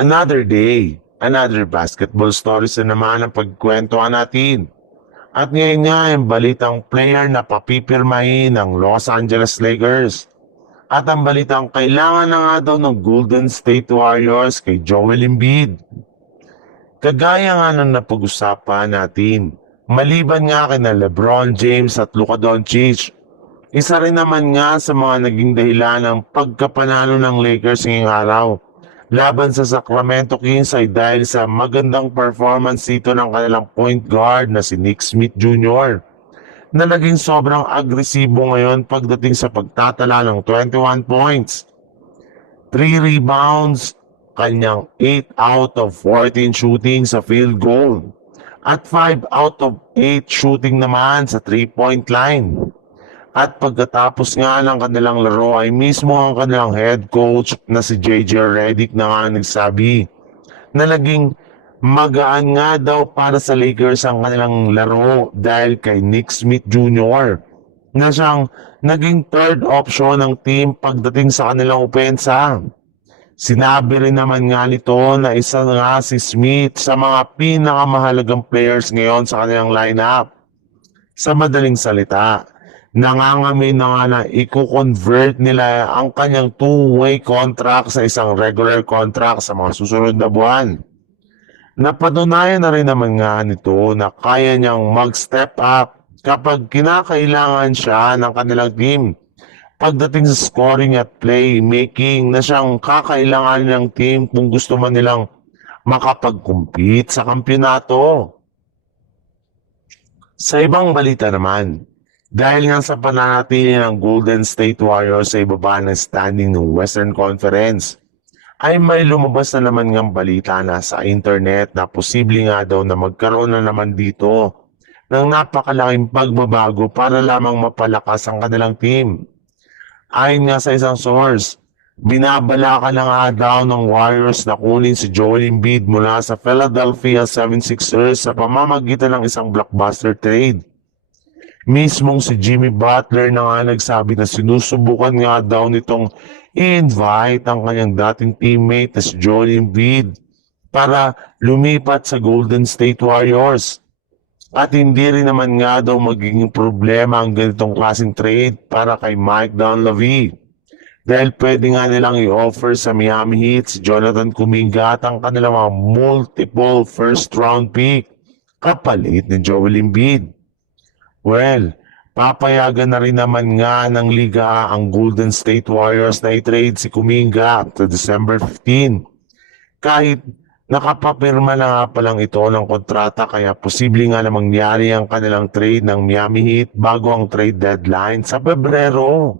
Another day, another basketball stories na naman ang pagkwentuhan natin. At ngayon nga yung balitang player na papipirmahin ng Los Angeles Lakers. At ang balitang kailangan na nga daw ng Golden State Warriors kay Joel Embiid. Kagaya nga ng napag-usapan natin, maliban nga kina LeBron James at Luka Doncic, isa rin naman nga sa mga naging dahilan ng pagkapanalo ng Lakers ngayong araw laban sa Sacramento Kings ay dahil sa magandang performance dito ng kanilang point guard na si Nick Smith Jr. na naging sobrang agresibo ngayon pagdating sa pagtatala ng 21 points, 3 rebounds, kanyang 8 out of 14 shooting sa field goal at 5 out of 8 shooting naman sa 3-point line. At pagkatapos nga ng kanilang laro ay mismo ang kanilang head coach na si JJ Redick na nga nagsabi na naging magaan nga daw para sa Lakers ang kanilang laro dahil kay Nick Smith Jr. na siyang naging third option ng team pagdating sa kanilang opensa. Sinabi rin naman nga nito na isa nga si Smith sa mga pinakamahalagang players ngayon sa kanilang lineup. Sa madaling salita, nangangami na nga na i-convert nila ang kanyang two-way contract sa isang regular contract sa mga susunod na buwan. Napatunayan na rin naman nga nito na kaya niyang mag-step up kapag kinakailangan siya ng kanilang team pagdating sa scoring at playmaking na siyang kakailangan ng team kung gusto man nilang makapag-compete sa kampyonato. Sa ibang balita naman, dahil nga sa pananatili ng Golden State Warriors sa ibaba ng standing ng Western Conference, ay may lumabas na naman ng balita na sa internet na posible nga daw na magkaroon na naman dito ng napakalaking pagbabago para lamang mapalakas ang kanilang team. Ayon nga sa isang source, binabalaka na nga daw ng Warriors na kunin si Joel Embiid mula sa Philadelphia 76ers sa pamamagitan ng isang blockbuster trade. Mismong si Jimmy Butler na nga nagsabi na sinusubukan nga daw nitong i-invite ang kanyang dating teammate na si Joel Embiid para lumipat sa Golden State Warriors. At hindi rin naman nga daw magiging problema ang ganitong klaseng trade para kay Mike Dunleavy. Dahil pwede nga nilang i-offer sa Miami Heat si Jonathan Kuminga at ang kanilang mga multiple first round pick kapalit ni Joel Embiid. Well, papayagan na rin naman nga ng liga ang Golden State Warriors na i-trade si Kuminga to December 15. Kahit nakapapirma na nga palang ito ng kontrata kaya posible nga na mangyari ang kanilang trade ng Miami Heat bago ang trade deadline sa Pebrero.